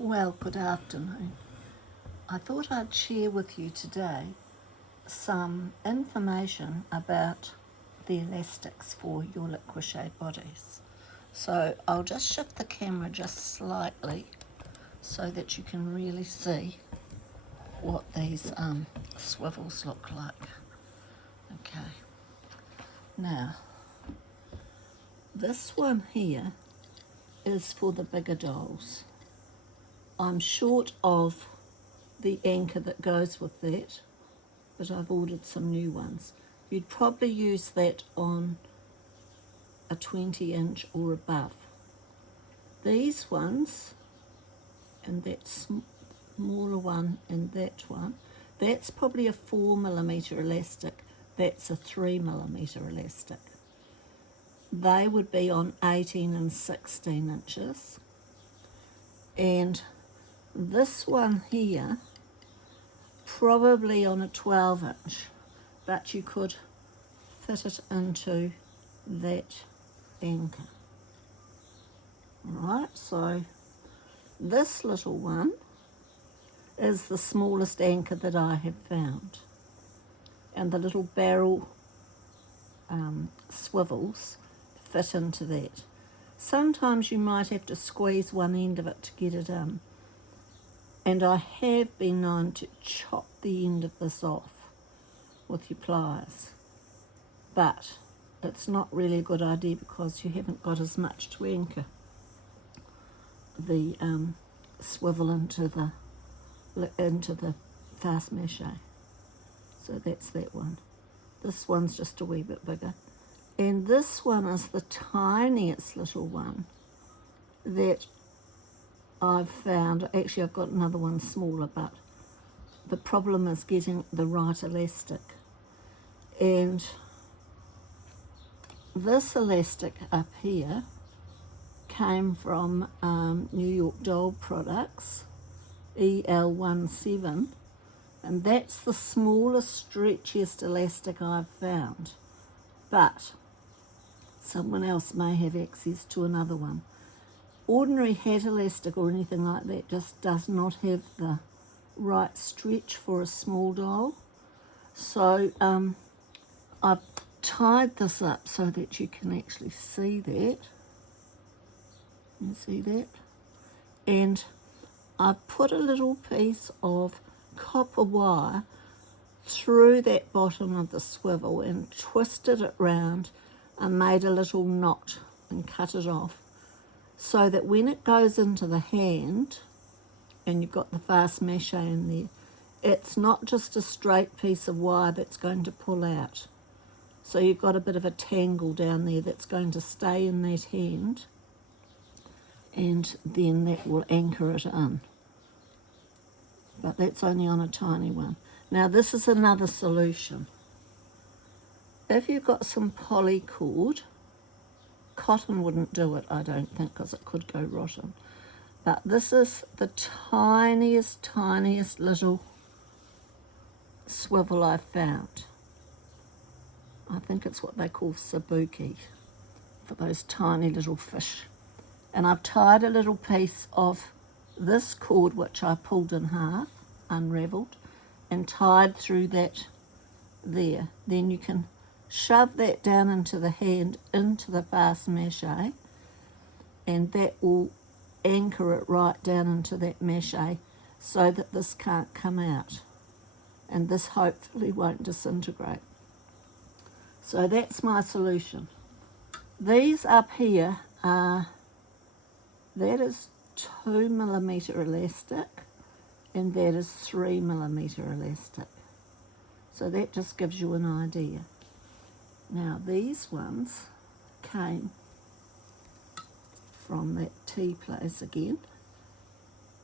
Well, good afternoon. I thought I'd share with you today some information about the elastics for your Li-qua-che bodies. So I'll just shift the camera just slightly so that you can really see what these swivels look like. Okay, now this one here is for the bigger dolls. I'm short of the anchor that goes with that, but I've ordered some new ones. You'd probably use that on a 20-inch or above. These ones, and that smaller one and that one, that's probably a 4mm elastic. That's a 3mm elastic. They would be on 18 and 16 inches. And this one here, probably on a 12-inch, but you could fit it into that anchor. Right, so this little one is the smallest anchor that I have found. And the little barrel swivels fit into that. Sometimes you might have to squeeze one end of it to get it in. And I have been known to chop the end of this off with your pliers. But it's not really a good idea because you haven't got as much to anchor the swivel into the fast mache. So that's that one. This one's just a wee bit bigger. And this one is the tiniest little one that I've found. Actually, I've got another one smaller, but the problem is getting the right elastic. And this elastic up here came from New York Doll Products, EL17, and that's the smallest, stretchiest elastic I've found. But someone else may have access to another one. Ordinary hat elastic or anything like that just does not have the right stretch for a small doll. So I've tied this up so that you can actually see that. You see that? And I've put a little piece of copper wire through that bottom of the swivel and twisted it round and made a little knot and cut it off, so that when it goes into the hand and you've got the fast mache in there, it's not just a straight piece of wire that's going to pull out. So you've got a bit of a tangle down there that's going to stay in that hand, and then that will anchor it in. But that's only on a tiny one. Now this is another solution. If you've got some polycord, cotton wouldn't do it, I don't think, because it could go rotten. But this is the tiniest little swivel I've found. I think it's what they call sabuki, for those tiny little fish. And I've tied a little piece of this cord, which I pulled in half, unravelled, and tied through that there. Then you can shove that down into the hand, into the fast mache, and that will anchor it right down into that mache so that this can't come out. And this hopefully won't disintegrate. So that's my solution. These up here are, that is 2mm elastic, and that is 3mm elastic. So that just gives you an idea. Now these ones came from that tea place again,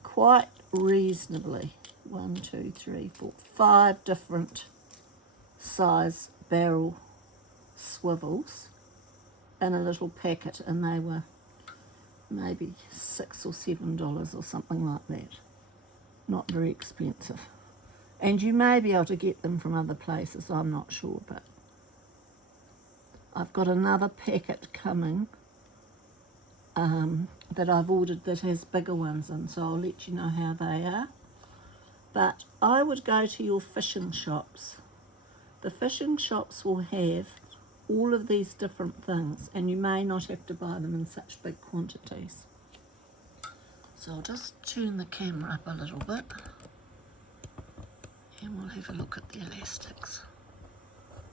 quite reasonably. 1, 2, 3, 4, 5 different size barrel swivels in a little packet, and they were maybe $6 or $7 or something like that. Not very expensive. And you may be able to get them from other places, I'm not sure, but I've got another packet coming that I've ordered that has bigger ones in, so I'll let you know how they are. But I would go to your fishing shops. The fishing shops will have all of these different things, and you may not have to buy them in such big quantities. So I'll just tune the camera up a little bit, and we'll have a look at the elastics.